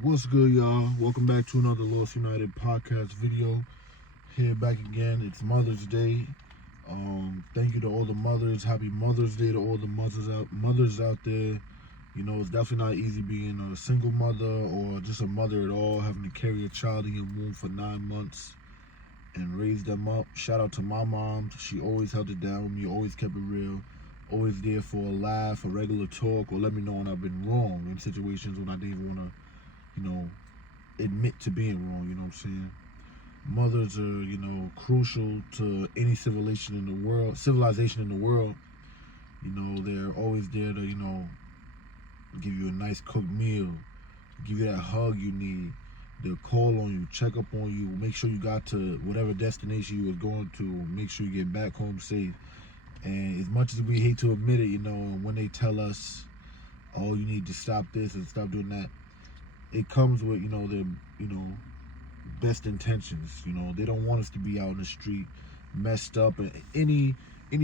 What's good, y'all? Welcome back to another Lost United podcast video. Here back again. It's Mother's Day. Thank you to all the mothers. Happy Mother's Day to all the mothers out there. You know, it's definitely not easy being a single mother or just a mother at all, having to carry a child in your womb for 9 months and raise them up. Shout out to my mom. She always held it down with me, always kept it real, always there for a laugh, a regular talk, or let me know when I've been wrong in situations when I didn't even want to, admit to being wrong. You know what I'm saying? Mothers are, crucial to any civilization in the world. You know, they're always there to, give you a nice cooked meal, give you that hug you need. They'll call on you, check up on you, make sure you got to whatever destination you was going to, make sure you get back home safe. And as much as we hate to admit it, when they tell us, oh, you need to stop this and stop doing that, it comes with, their, best intentions. They don't want us to be out in the street messed up. And any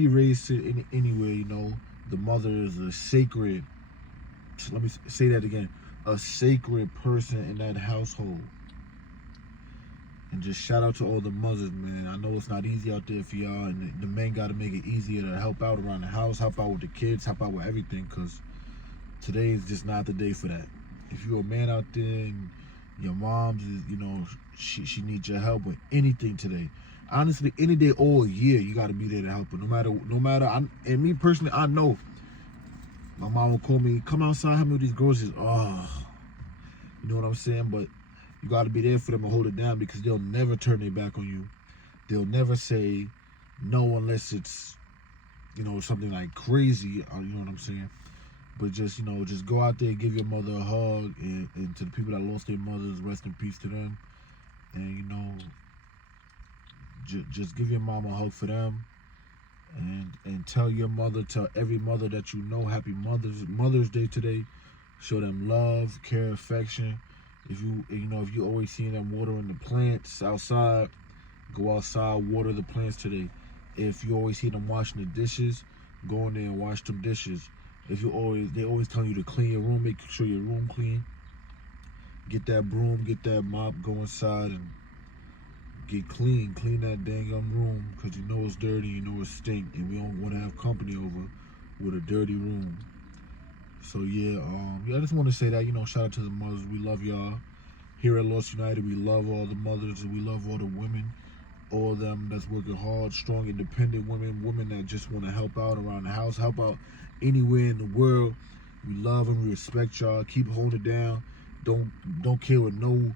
race, anywhere, the mother is a sacred, let me say that again, a sacred person in that household. And just shout out to all the mothers, man. I know it's not easy out there for y'all, and the men got to make it easier to help out around the house, help out with the kids, help out with everything, because today is just not the day for that. If you're a man out there and your mom's is, she needs your help with anything today. Honestly, any day all year, you got to be there to help her. No matter. And me personally, I know my mom will call me, come outside, help me with these groceries. Oh, you know what I'm saying? But you got to be there for them and hold it down, because they'll never turn their back on you. They'll never say no unless it's, something like crazy. You know what I'm saying? But just, just go out there, give your mother a hug, and to the people that lost their mothers, rest in peace to them. And, just give your mom a hug for them. And tell every mother that you know, happy Mother's Day today. Show them love, care, affection. If you always seeing them watering the plants outside, go outside, water the plants today. If you always see them washing the dishes, go in there and wash them dishes. They always tell you to clean your room, make sure your room clean. Get that broom, get that mop, go inside and get clean that dang room, because you know it's dirty, you know it stink, and we don't want to have company over with a dirty room. So I just want to say that, shout out to the mothers. We love y'all. Here at Lost United, we love all the mothers, and we love all the women, all of them that's working hard, strong, independent women that just want to help out around the house, help out anywhere in the world. We love and we respect y'all. Keep holding it down. Don't care what no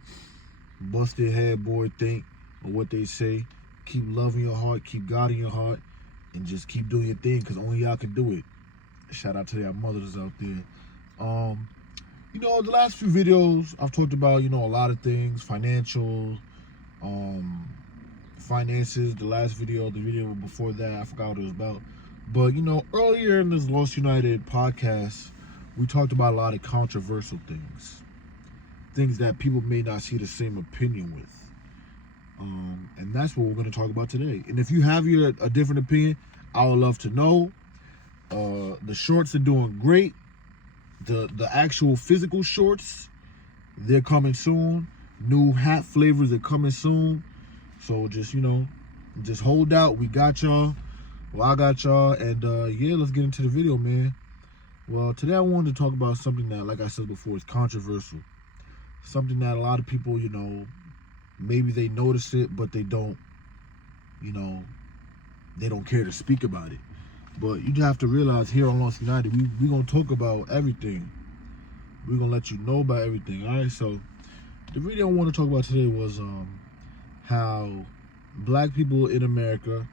busted head boy think or what they say. Keep loving your heart, keep God in your heart, and just keep doing your thing, because only y'all can do it. Shout out to y'all mothers out there. The last few videos I've talked about, a lot of things, finances. The last video, the video before that, I forgot what it was about. But earlier in this Lost United podcast, we talked about a lot of controversial things that people may not see the same opinion with. And that's what we're going to talk about today. And if you have a different opinion, I would love to know. The shorts are doing great. The actual physical shorts, they're coming soon. New hat flavors are coming soon. So just hold out. We got y'all. Well, I got y'all. And let's get into the video, man. Well, today I wanted to talk about something that, like I said before, is controversial. Something that a lot of people, maybe they notice it, but they don't, they don't care to speak about it. But you have to realize, here on Lost United, we're going to talk about everything. We're going to let you know about everything, all right? So the video I want to talk about today was how black people in America,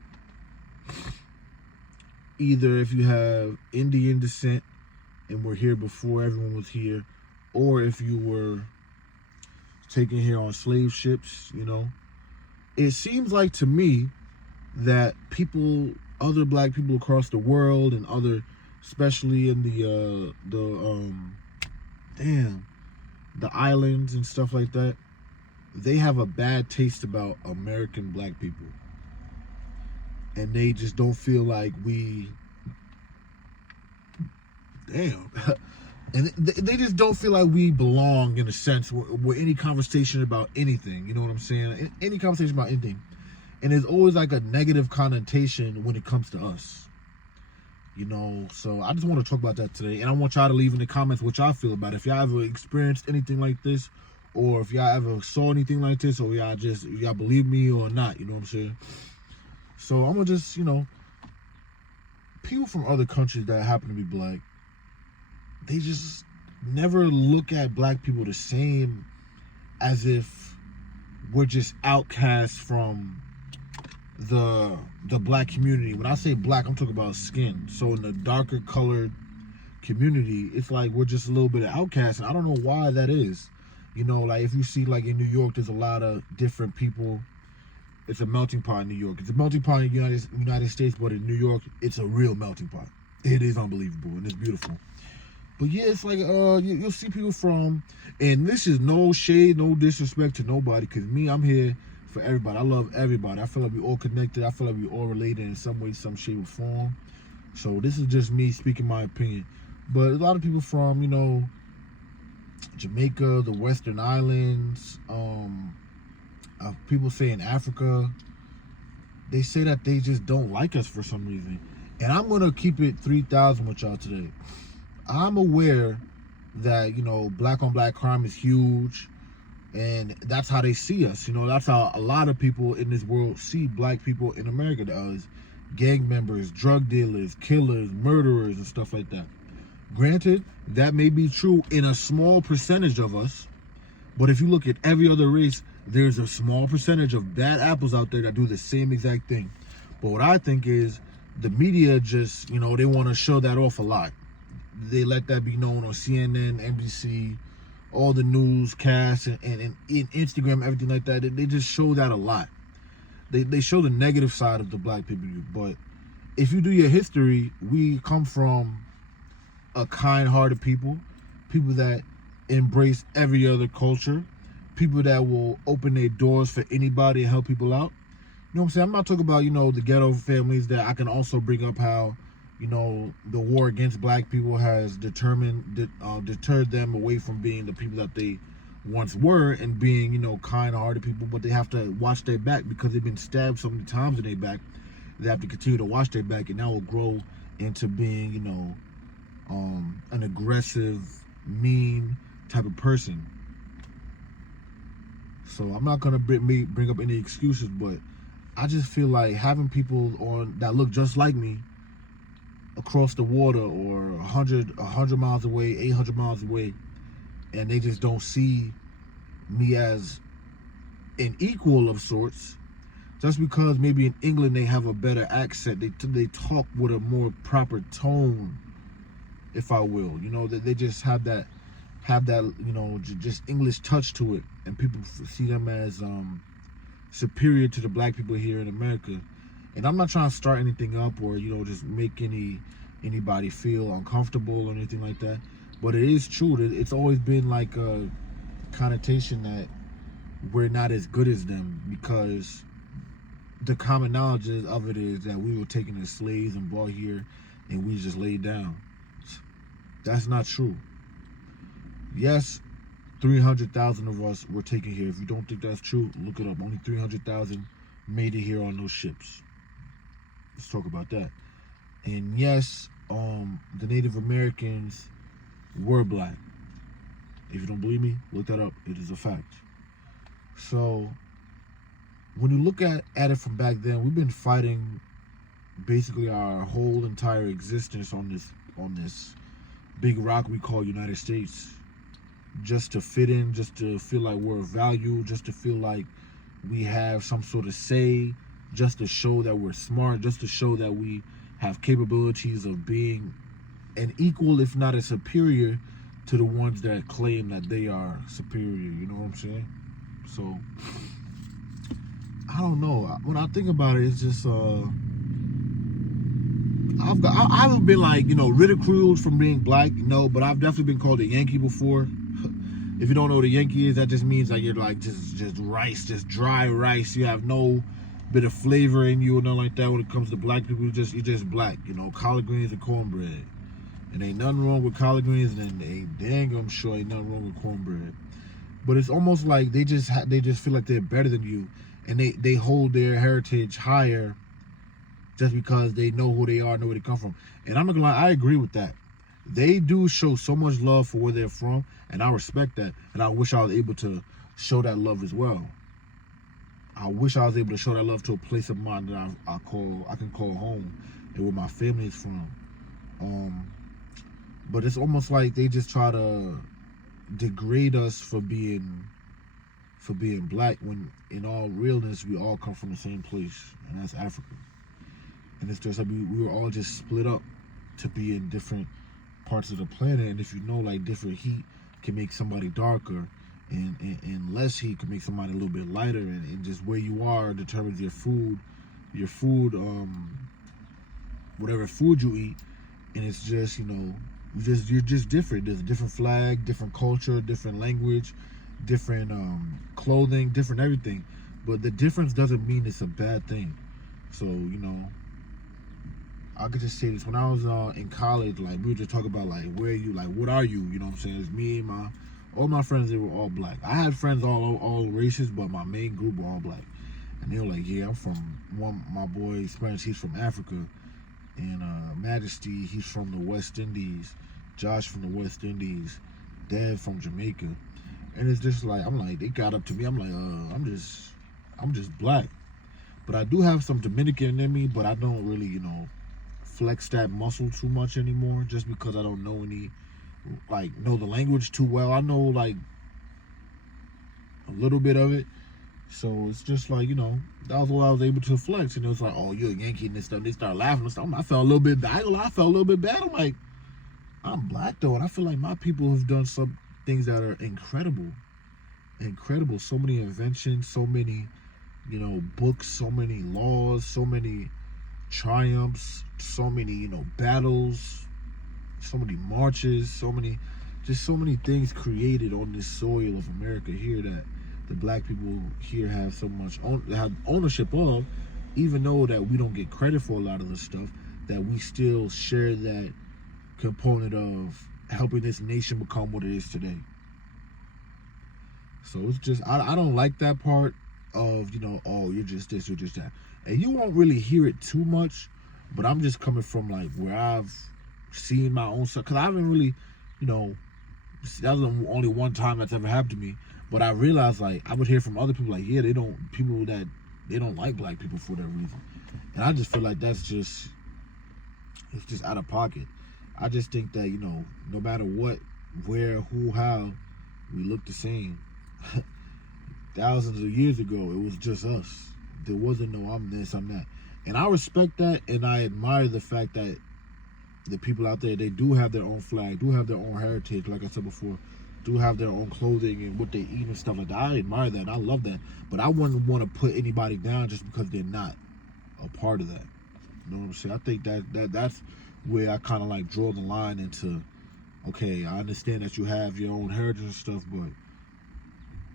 either if you have Indian descent and were here before everyone was here, or if you were taken here on slave ships, it seems like to me that other black people across the world, and especially in the islands and stuff like that, they have a bad taste about American black people. And they just don't feel like And they just don't feel like we belong in a sense with any conversation about anything. You know what I'm saying? Any conversation about anything. And there's always like a negative connotation when it comes to us. You know, so I just want to talk about that today. And I want y'all to leave in the comments what y'all feel about it. If y'all ever experienced anything like this, or if y'all ever saw anything like this, or y'all believe me or not, you know what I'm saying? So I'm going to just, people from other countries that happen to be black, they just never look at black people the same, as if we're just outcasts from the black community. When I say black, I'm talking about skin. So in the darker colored community, it's like we're just a little bit of outcasts, and I don't know why that is. Like if you see, like in New York, there's a lot of different people. It's a melting pot in New York. It's a melting pot in the United States, but in New York, it's a real melting pot. It is unbelievable, and it's beautiful. But yeah, it's like you'll see people from, and this is no shade, no disrespect to nobody, because me, I'm here for everybody. I love everybody. I feel like we all connected. I feel like we all related in some way, some shape, or form. So this is just me speaking my opinion. But a lot of people from, Jamaica, the Western Islands, people say in Africa, they say that they just don't like us for some reason. And I'm going to keep it 3,000 with y'all today. I'm aware that, black on black crime is huge, and that's how they see us. That's how a lot of people in this world see black people in America, as gang members, drug dealers, killers, murderers, and stuff like that. Granted, that may be true in a small percentage of us, but if you look at every other race, there's a small percentage of bad apples out there that do the same exact thing. But what I think is the media just, they want to show that off a lot. They let that be known on CNN, NBC, all the newscasts, and in Instagram, everything like that. They just show that a lot. They show the negative side of the black people. But if you do your history, we come from a kind-hearted people that embrace every other culture, people that will open their doors for anybody and help people out. You know what I'm saying? I'm not talking about, the ghetto families. That I can also bring up how, the war against black people has deterred them away from being the people that they once were, and being, kind-hearted people. But they have to watch their back because they've been stabbed so many times in their back. They have to continue to watch their back, and that will grow into being, an aggressive, mean type of person. So I'm not gonna bring up any excuses, but I just feel like having people that look just like me across the water, or 100 miles away, 800 miles away, and they just don't see me as an equal of sorts, just because maybe in England they have a better accent, they talk with a more proper tone, if I will, that they just have that just English touch to it, and people see them as superior to the black people here in America. And I'm not trying to start anything up, or just make anybody feel uncomfortable or anything like that, but it is true that it's always been like a connotation that we're not as good as them, because the common knowledge of it is that we were taken as slaves and brought here, and we just laid down. That's not true. Yes, 300,000 of us were taken here. If you don't think that's true, look it up. Only 300,000 made it here on those ships. Let's talk about that. And yes, the Native Americans were black. If you don't believe me, look that up. It is a fact. So when you look at it from back then, we've been fighting basically our whole entire existence on this big rock we call United States, just to fit in, just to feel like we're of value, just to feel like we have some sort of say, just to show that we're smart, just to show that we have capabilities of being an equal, if not a superior, to the ones that claim that they are superior. You know what I'm saying? So I don't know. When I think about it, it's just I haven't been like, ridiculed from being black, but I've definitely been called a Yankee before. If you don't know what a Yankee is, that just means that you're like just rice, just dry rice. You have no bit of flavor in you or nothing like that. When it comes to black people, you're just black, collard greens and cornbread. And ain't nothing wrong with collard greens, and they dang sure ain't nothing wrong with cornbread. But it's almost like they just feel like they're better than you, and they hold their heritage higher just because they know who they are, know where they come from. And I'm not gonna lie, I agree with that. They do show so much love for where they're from, and I respect that. And I wish I was able to show that love as well. I wish I was able to show that love to a place of mine that I can call home, and where my family is from. But it's almost like they just try to degrade us for being black, when in all realness we all come from the same place, and that's Africa. And it's just like we were all just split up to be in different parts of the planet. And if you know, like, different heat can make somebody darker, and less heat can make somebody a little bit lighter, and just where you are determines your food, whatever food you eat. And it's just, you know, you're just different. There's a different flag, different culture, different language, different clothing, different everything. But the difference doesn't mean it's a bad thing. So, you know, I could just say this. When I was in college, like, we would just talk about, like, where you, like, what are you? You know what I'm saying? It's me and all my friends, they were all black. I had friends all races, but my main group were all black. And they were like, yeah, I'm from my boy Spence, he's from Africa. And Majesty, he's from the West Indies. Josh from the West Indies. Dad from Jamaica. And it's just like, I'm like, they got up to me. I'm like, I'm just black. But I do have some Dominican in me, but I don't really, you know, flex that muscle too much anymore, just because I don't know know the language too well. I know, like, a little bit of it. So it's just like, you know, that was what I was able to flex. And it was like, oh, you're a Yankee and this stuff. They started laughing and stuff. I felt a little bit bad. I felt a little bit bad. I'm like, I'm black though, and I feel like my people have done some things that are incredible. Incredible. So many inventions, so many, you know, books, so many laws, so many triumphs, so many, you know, battles, so many marches, so many things created on this soil of America here that the black people here have so much have ownership of, even though that we don't get credit for a lot of the stuff, that we still share that component of helping this nation become what it is today. So it's just, I don't like that part of, you know, oh, you're just this, you're just that. And you won't really hear it too much, but I'm just coming from, like, where I've seen my own stuff. Because I haven't really, you know, that was only one time that's ever happened to me. But I realized, like, I would hear from other people, like, yeah, they don't like black people for that reason. And I just feel like it's just out of pocket. I just think that, you know, no matter what, where, who, how, we look the same. Thousands of years ago, it was just us. There wasn't no I'm this, I'm that. And I respect that, and I admire the fact that the people out there, they do have their own flag, do have their own heritage, like I said before, do have their own clothing and what they eat and stuff like that. I admire that, and I love that. But I wouldn't want to put anybody down just because they're not a part of that. You know what I'm saying? I think that's where I kind of, like, draw the line into, okay, I understand that you have your own heritage and stuff, but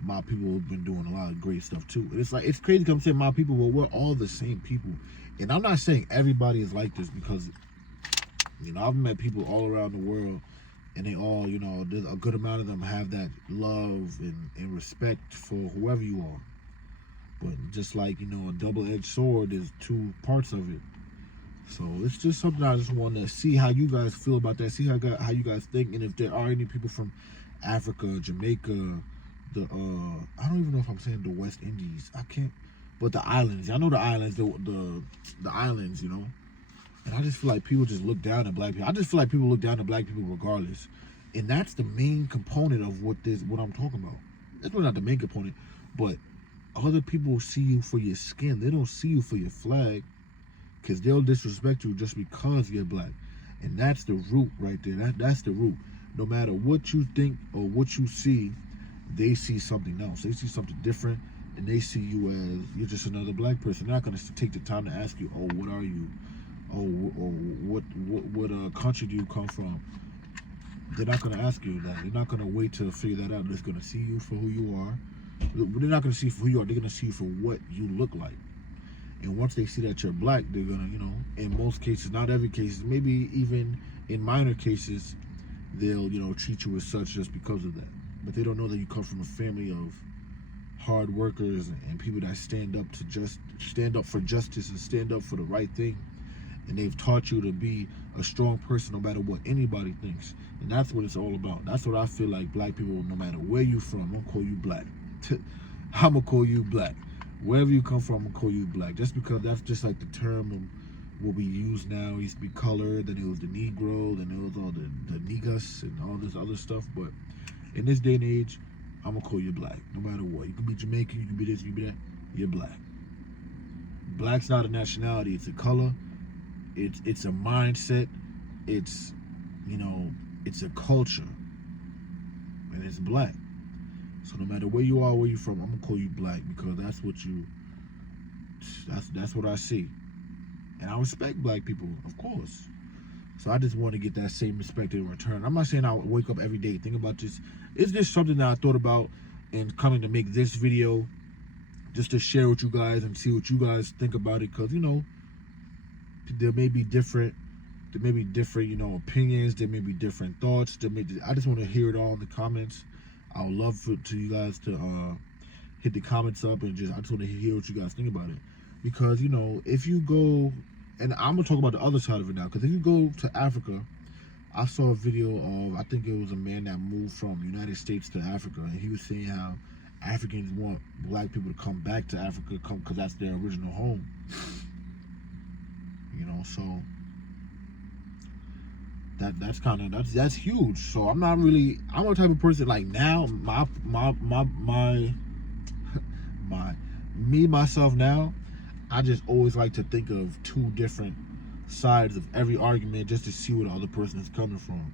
my people have been doing a lot of great stuff too. And it's like, it's crazy because I'm saying my people, but we're all the same people. And I'm not saying everybody is like this, because, you know, I've met people all around the world, and they all, you know, there's a good amount of them have that love and respect for whoever you are. But just like, you know, a double-edged sword, there's two parts of it. So it's just something I just want to see how you guys feel about that, see how you guys think, and if there are any people from Africa, Jamaica, I don't even know if I'm saying the West Indies. I can't, but the islands. I know the islands, the islands, you know. And I just feel like people just look down at black people. I just feel like people look down at black people regardless. And that's the main component of what I'm talking about. That's not the main component, but other people see you for your skin. They don't see you for your flag, because they'll disrespect you just because you're black. And that's the root right there. That's the root. No matter what you think or what you see, they see something else. They see something different, and they see you as you're just another black person. They're not going to take the time to ask you, oh, what are you? Oh, what country do you come from? They're not going to ask you that. They're not going to wait to figure that out. They're just going to see you for who you are. They're not going to see you for who you are. They're going to see you for what you look like. And once they see that you're black, they're gonna, you know, in most cases, not every case, maybe even in minor cases, they'll, you know, treat you as such just because of that. But they don't know that you come from a family of hard workers and people that stand up for justice and stand up for the right thing. And they've taught you to be a strong person no matter what anybody thinks. And that's what it's all about. That's what I feel like black people, no matter where you from, I'm gonna call you black. I'm gonna call you black. Wherever you come from, I'm gonna call you black. Just because that's just like the term of what we use now. It used to be color, then it was the Negro, then it was all the niggas and all this other stuff. But in this day and age, I'm gonna call you black, no matter what. You can be Jamaican, you can be this, you can be that. You're black. Black's not a nationality, it's a color. It's a mindset. It's, you know, it's a culture. And it's black. So no matter where you are, where you from, I'm gonna call you black because that's what I see. And I respect black people, of course. So I just want to get that same respect in return. I'm not saying I wake up every day think about this. It's just something that I thought about and coming to make this video just to share with you guys and see what you guys think about it. Because, you know, there may be different, you know, opinions. There may be different thoughts. I just want to hear it all in the comments. I would love for you guys to hit the comments up and I just want to hear what you guys think about it. Because, you know, if you go, and I'm going to talk about the other side of it now, because if you go to Africa, I saw a video of, I think it was a man that moved from United States to Africa, and he was saying how Africans want black people to come back to Africa because that's their original home. You know, so that's huge. So I'm a type of person like now, myself now, I just always like to think of two different sides of every argument just to see where the other person is coming from.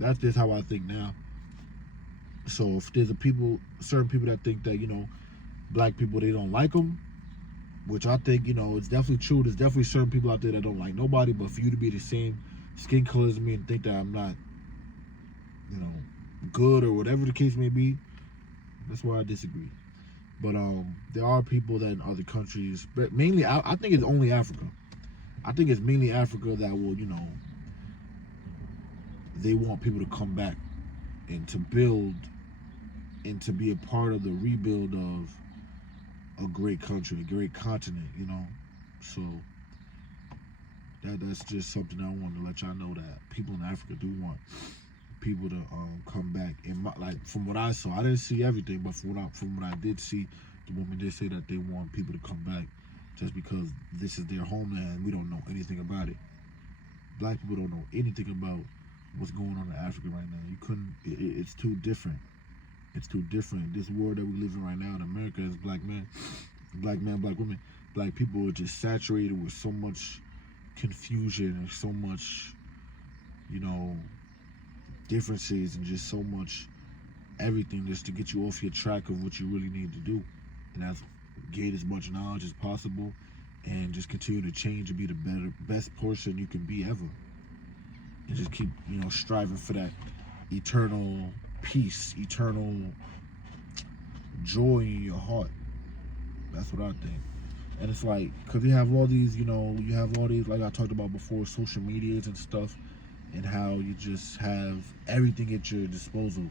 That's just how I think now. So if there's certain people that think that, you know, black people, they don't like them, which I think, you know, it's definitely true. There's definitely certain people out there that don't like nobody, but for you to be the same skin color as me and think that I'm not, you know, good or whatever the case may be, that's why I disagree. But there are people that in other countries, but mainly I think it's only Africa. I think it's mainly Africa that will, you know, they want people to come back and to build and to be a part of the rebuild of a great country, a great continent, you know. So that's just something I wanted to let y'all know, that people in Africa do want people to come back. And like from what I saw, I didn't see everything, but from what I did see, the woman did say that they want people to come back just because this is their homeland. We don't know anything about it. Black people don't know anything about what's going on in Africa right now. It's too different. It's too different. This world that we live in right now in America is black men, black women, black people are just saturated with so much confusion and so much, you know, differences and just so much everything just to get you off your track of what you really need to do. And that's gain as much knowledge as possible and just continue to change and be the best person you can be ever. And just keep, you know, striving for that eternal peace, eternal joy in your heart. That's what I think. And it's like, because you have all these, like I talked about before, social medias and stuff, and how you just have everything at your disposal.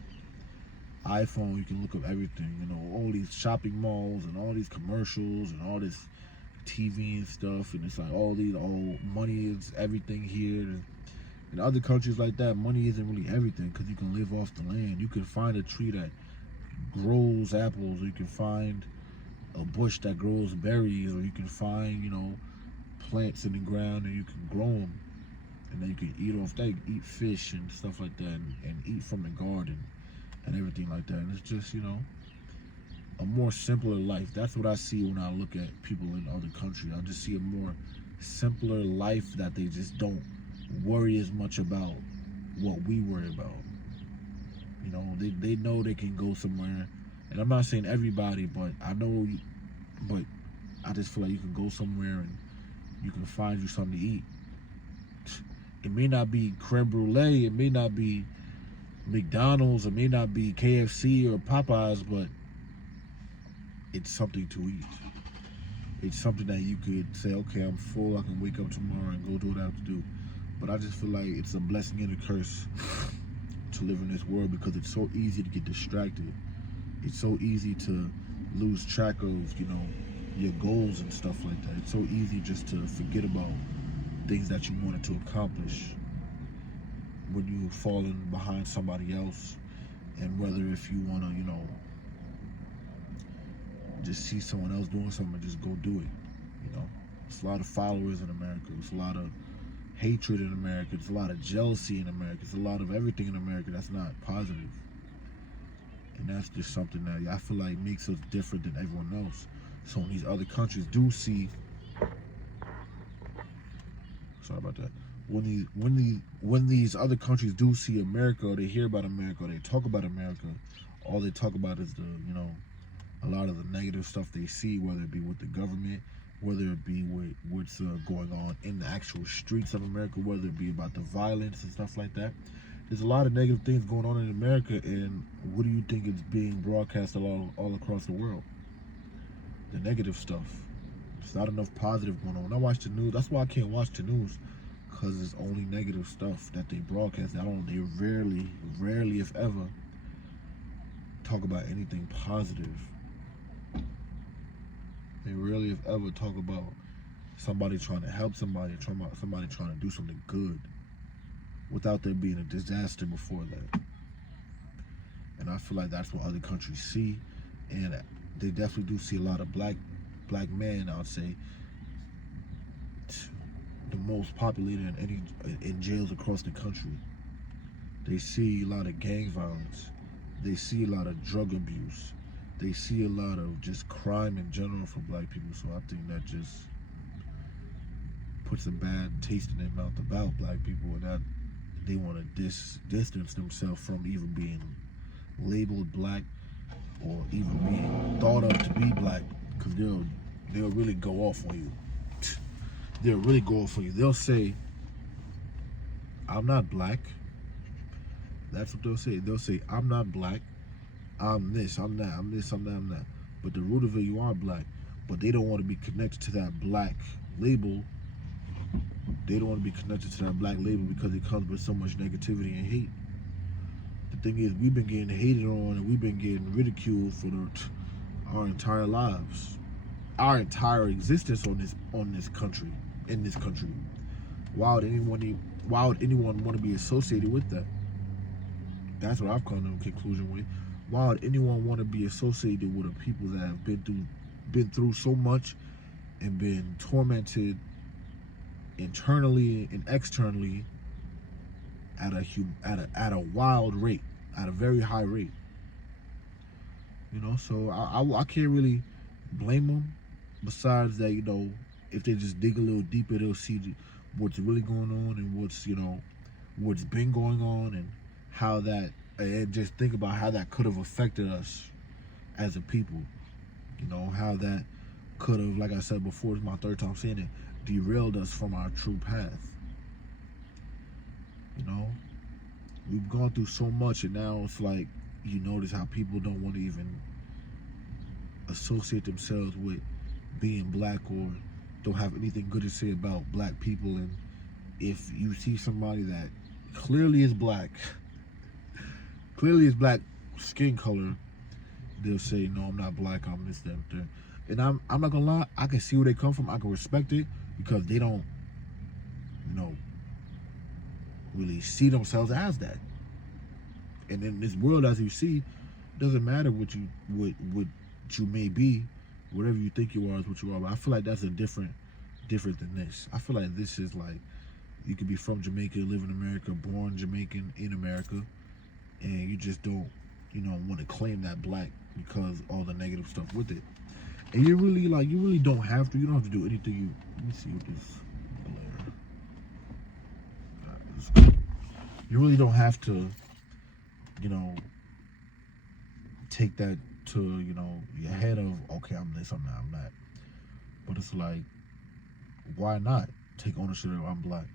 iPhone, you can look up everything, you know, all these shopping malls and all these commercials and all this TV and stuff, and it's like all money is everything here. And in other countries like that, money isn't really everything, because you can live off the land. You can find a tree that grows apples, or you can find a bush that grows berries, or you can find, you know, plants in the ground and you can grow them, and then you can eat off that, eat fish and stuff like that, and eat from the garden and everything like that. And it's just, you know, a more simpler life. That's what I see when I look at people in other countries. I just see a more simpler life, that they just don't worry as much about what we worry about. You know, they know they can go somewhere, and I'm not saying everybody, but I just feel like you can go somewhere and you can find you something to eat. It may not be creme brulee, it may not be McDonald's, it may not be KFC or Popeyes, but it's something to eat. it's something that you could say, okay, I'm full, I can wake up tomorrow and go do what I have to do. But I just feel like it's a blessing and a curse to live in this world, because it's so easy to get distracted. It's so easy to lose track of, your goals and stuff like that. It's so easy just to forget about things that you wanted to accomplish when you're falling behind somebody else. And whether if you want to, just see someone else doing something and just go do it. It's a lot of followers in America. It's a lot of hatred in America. It's a lot of jealousy in America. It's a lot of everything in America that's not positive. And that's just something that I feel like makes us different than everyone else. So when these other countries do see, sorry about that. When these other countries do see America, or they hear about America, or they talk about America, all they talk about is a lot of the negative stuff they see, whether it be with the government, whether it be with what's going on in the actual streets of America, whether it be about the violence and stuff like that. There's a lot of negative things going on in America, and what do you think is being broadcast all across the world? The negative stuff. There's not enough positive going on. When I watch the news, that's why I can't watch the news, because it's only negative stuff that they broadcast. They rarely, if ever, talk about anything positive. They rarely, if ever, talk about somebody trying to help somebody, somebody trying to do something good, without there being a disaster before that. And I feel like that's what other countries see, and they definitely do see a lot of black men, I would say, the most populated in jails across the country. They see a lot of gang violence. They see a lot of drug abuse. They see a lot of just crime in general for black people. So I think that just puts a bad taste in their mouth about black people, and that they want to distance themselves from even being labeled black, or even being thought of to be black, because they'll really go off on you. They'll really go off on you. They'll say, I'm not black. That's what they'll say. They'll say, I'm not black. I'm this, I'm that, I'm this, I'm that, I'm that. But the root of it, you are black. But they don't want to be connected to that black label. They don't want to be connected to that black label because it comes with so much negativity and hate. The thing is, we've been getting hated on, and we've been getting ridiculed for our entire lives, our entire existence in this country. Why would anyone want to be associated with that? That's what I've come to a conclusion with. Why would anyone want to be associated with a people that have been through so much and been tormented internally and externally at a wild rate, at a very high rate? So I can't really blame them. Besides that, if they just dig a little deeper, they'll see what's really going on, and what's been going on, and how that, and just think about how that could have affected us as a people. How that could have, like I said before, it's my third time saying it, derailed us from our true path. We've gone through so much, and now it's like, you notice how people don't want to even associate themselves with being black, or don't have anything good to say about black people. And if you see somebody that clearly is black skin color, they'll say, no, I'm not black, I'm this, that, that. And I'm not gonna lie, I can see where they come from. I can respect it, because they don't really see themselves as that. And in this world, as you see, it doesn't matter what you may be. Whatever you think you are is what you are. But I feel like that's a different than this. I feel like this is like, you could be from Jamaica, live in America, born Jamaican in America, and you just don't, want to claim that black because all the negative stuff with it. And you really don't have to. You don't have to do anything. Let me see what this glare. You really don't have to, take that to, your head of, okay, I'm this, I'm that. But it's like, why not take ownership of I'm black?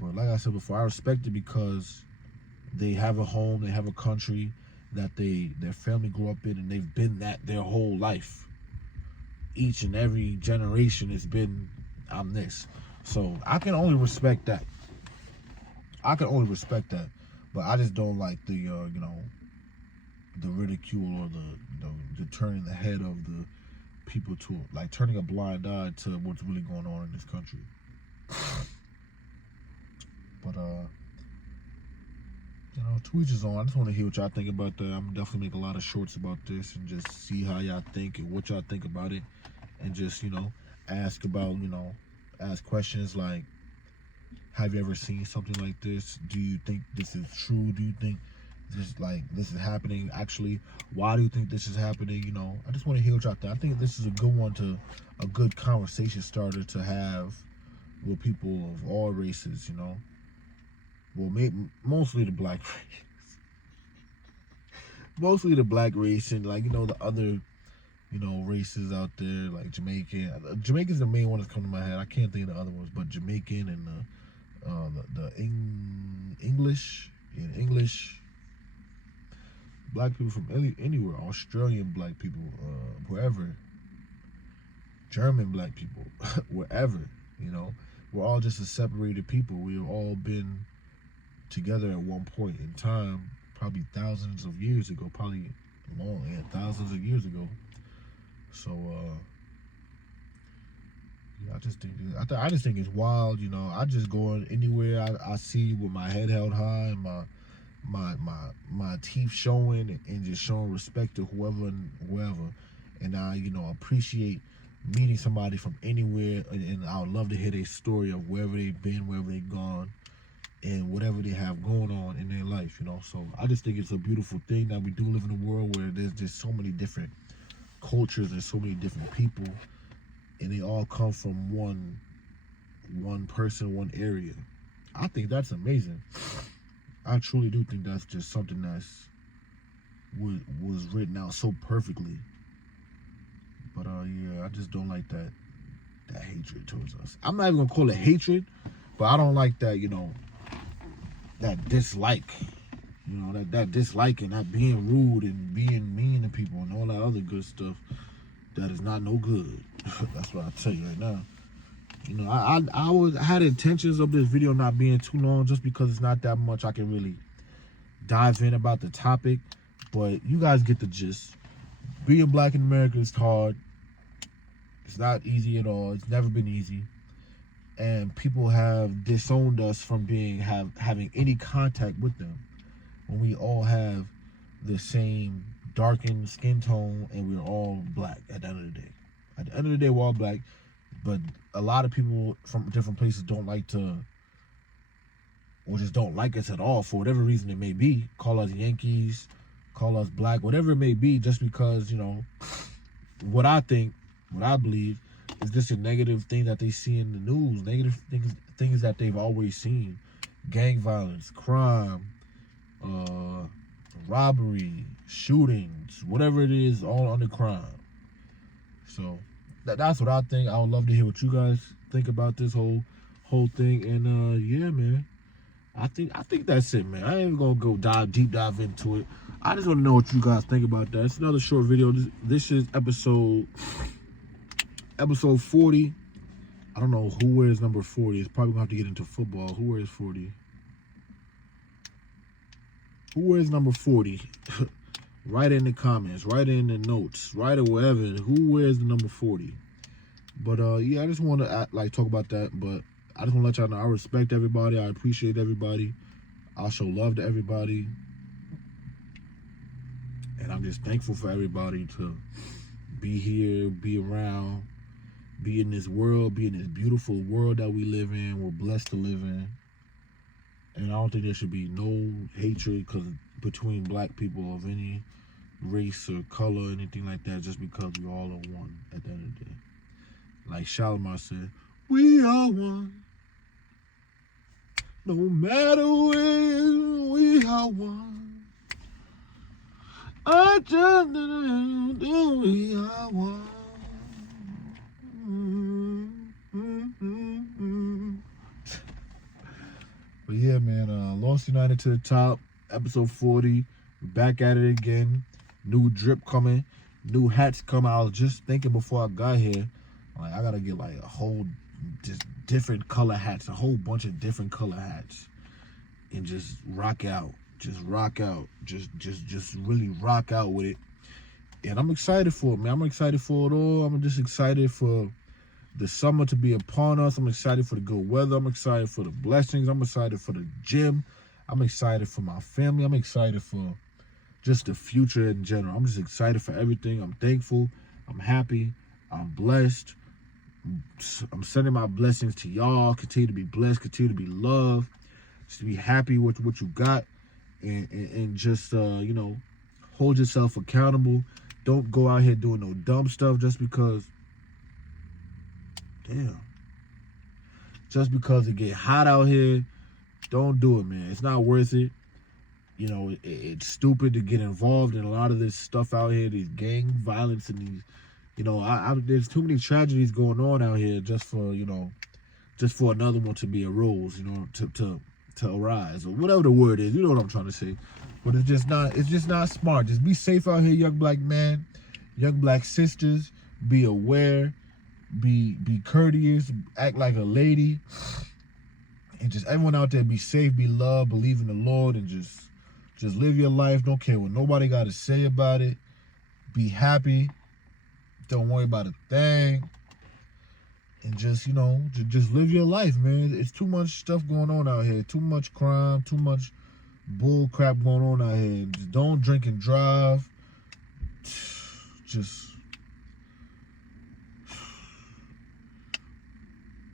But like I said before, I respect it because they have a home, they have a country that their family grew up in, and they've been that their whole life. each and every generation it's been, I'm this. So I can only respect that. But I just don't like the the ridicule or the turning the head of the people to, like, turning a blind eye to what's really going on in this country. But to each his own. I just want to hear what y'all think about that. I'm definitely make a lot of shorts about this and just see how y'all think and what y'all think about it, and just ask about ask questions like, have you ever seen something like this? Do you think this is true? Do you think this is happening actually? Why do you think this is happening? I just want to hear what y'all think. I think this is a good one, a good conversation starter to have with people of all races. Well, mostly the black race, mostly the black race, and the other races out there, like Jamaican. Jamaican's the main one that's coming to my head. I can't think of the other ones, but Jamaican and English, black people from anywhere, Australian black people, wherever, German black people, wherever, we're all just a separated people. We've all been together at one point in time, probably thousands of years ago, thousands of years ago. So I just think it's wild. I just go anywhere I see with my head held high and my teeth showing, and just showing respect to whoever, and I appreciate meeting somebody from anywhere, and I would love to hear their story of wherever they've been, wherever they've gone, and whatever they have going on in their life. So I just think it's a beautiful thing that we do live in a world where there's just so many different cultures and so many different people, and they all come from one person, one area. I think that's amazing. I truly do think that's just something was written out so perfectly. But yeah, I just don't like that hatred towards us. I'm not even gonna call it hatred, but I don't like that, that dislike. That dislike and that being rude and being mean to people and all that other good stuff that is not no good. That's what I tell you right now. I had intentions of this video not being too long, just because it's not that much I can really dive in about the topic, but you guys get the gist. Being black in America is hard. It's not easy at all. It's never been easy. And people have disowned us from having any contact with them, when we all have the same darkened skin tone and we're all black at the end of the day. At the end of the day, we're all black, but a lot of people from different places don't like to, or just don't like us at all for whatever reason it may be. Call us Yankees, call us black, whatever it may be, just because, what I believe is just a negative thing that they see in the news, negative things that they've always seen. Gang violence, crime, robbery, shootings, whatever it is, all under crime. So that's what I think. I would love to hear what you guys think about this whole thing. And yeah, man, I think that's it, man. I ain't even gonna go deep dive into it. I just want to know what you guys think about that. It's another short video. This is episode 40. I don't know who wears number 40. It's probably gonna have to get into football. Who wears 40? Who wears number 40? Write in the comments, write in the notes, write it wherever. Who wears the number 40? But yeah, I just want to talk about that. But I just want to let y'all know I respect everybody. I appreciate everybody. I show love to everybody, and I'm just thankful for everybody to be here, be around, be in this world, be in this beautiful world that we live in. We're blessed to live in. And I don't think there should be no hatred between black people of any race or color or anything like that, just because we all are one at the end of the day. Like Shalimar said, we are one. No matter when, we are one. I just know we are one. But yeah, man, Lost United to the top, episode 40. Back at it again. New drip coming. new hats come out. I was just thinking before I got here, like I gotta get like a whole just different color hats, a whole bunch of different color hats, and just rock out, just really rock out with it. And I'm excited for it, man. I'm excited for it all. I'm just excited for the summer to be upon us. I'm excited for the good weather. I'm excited for the blessings. I'm excited for the gym. I'm excited for my family. I'm excited for just the future in general. I'm just excited for everything. I'm thankful. I'm happy. I'm blessed. I'm sending my blessings to y'all. Continue to be blessed. Continue to be loved. Just be happy with what you got. And just, you know, hold yourself accountable. Don't go out here doing no dumb stuff just because, just because it get hot out here. Don't do it, man. It's not worth it. You know, it's stupid to get involved in a lot of this stuff out here, these gang violence and these, you know, there's too many tragedies going on out here just for, you know, just for another one to be arose, you know, to arise or whatever the word is. You know what I'm trying to say. But it's just not smart. Just be safe out here, young black man, young black sisters. Be aware, be courteous, act like a lady, and just everyone out there be safe, be loved, believe in the Lord, and just live your life. Don't care what nobody got to say about it. Be happy. Don't worry about a thing. And just, you know, just live your life, man. It's too much stuff going on out here. Too much crime, too much bull crap going on out here. Just don't drink and drive. Just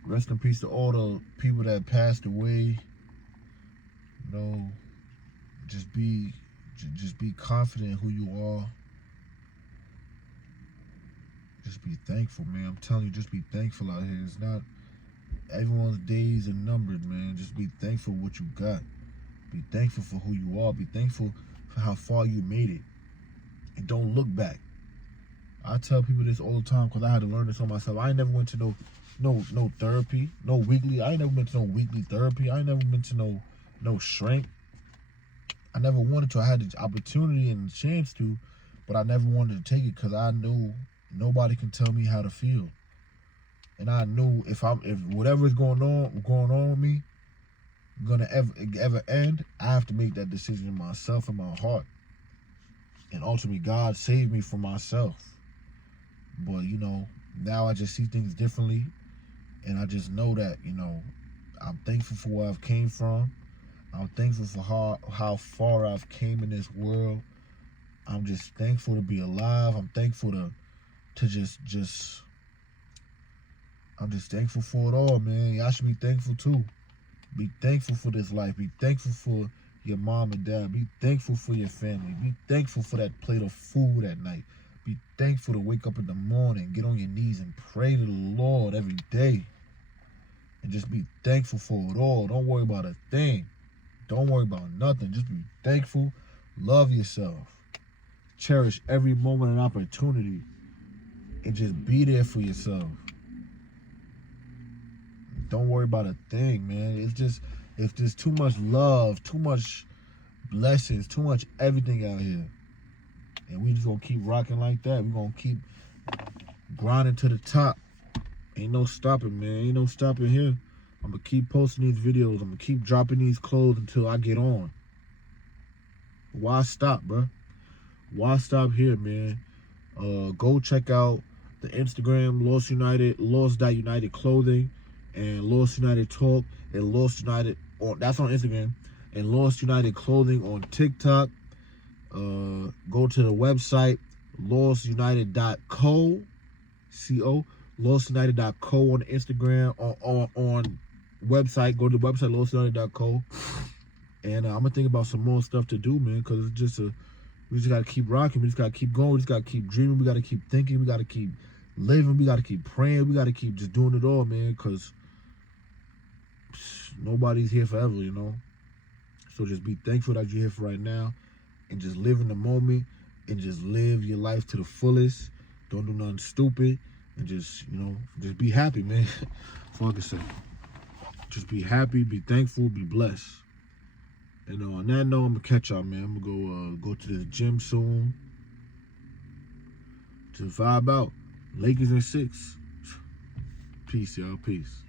rest in peace to all the people that passed away. You know, just be confident in who you are. Just be thankful, man. I'm telling you, just be thankful out here. It's not, everyone's days are numbered, man. Just be thankful for what you got. Be thankful for who you are. Be thankful for how far you made it. And don't look back. I tell people this all the time because I had to learn this on myself. I ain't never went to no therapy, no weekly. I ain't never been to no weekly therapy. I ain't never been to no shrink. I never wanted to. I had the opportunity and the chance to, but I never wanted to take it because I knew nobody can tell me how to feel. And I knew if whatever is going on with me, gonna ever end, I have to make that decision in myself and my heart. And ultimately, God saved me from myself. But you know, now I just see things differently, and I just know that, you know, I'm thankful for where I've came from. I'm thankful for how far I've came in this world. I'm just thankful to be alive. I'm thankful to I'm just thankful for it all, man. Y'all should be thankful too. Be thankful for this life. Be thankful for your mom and dad. Be thankful for your family. Be thankful for that plate of food at night. Be thankful to wake up in the morning, get on your knees and pray to the Lord every day. And just be thankful for it all. Don't worry about a thing. Don't worry about nothing. Just be thankful. Love yourself. Cherish every moment and opportunity. And just be there for yourself. Don't worry about a thing, man. It's just too much love, too much blessings, too much everything out here. And we just gonna keep rocking like that. We gonna keep grinding to the top. Ain't no stopping, man. Ain't no stopping here. I'm gonna keep posting these videos. I'm gonna keep dropping these clothes until I get on. Why stop, bro? Why stop here, man? Go check out the Instagram, Lost.United Clothing, and Lost United Talk, and Lost United, that's on Instagram, and Lost United Clothing on TikTok. Go to the website, lostunited.co, lostunited.co on Instagram, on website. Go to the website, lostunited.co. And I'm gonna think about some more stuff to do, man, because it's just we just gotta keep rocking. We just gotta keep going. We just gotta keep dreaming. We gotta keep thinking. We gotta keep living. We gotta keep praying. We gotta keep just doing it all, man, because nobody's here forever, you know. So just be thankful that you're here for right now, and just live in the moment, and just live your life to the fullest. Don't do nothing stupid, and just, you know, just be happy, man. That's all I can say. Just be happy, be thankful, be blessed. And on that note, I'm gonna catch y'all, man. I'm gonna go to the gym soon. Just vibe out. Lakers in 6. Peace, y'all. Peace.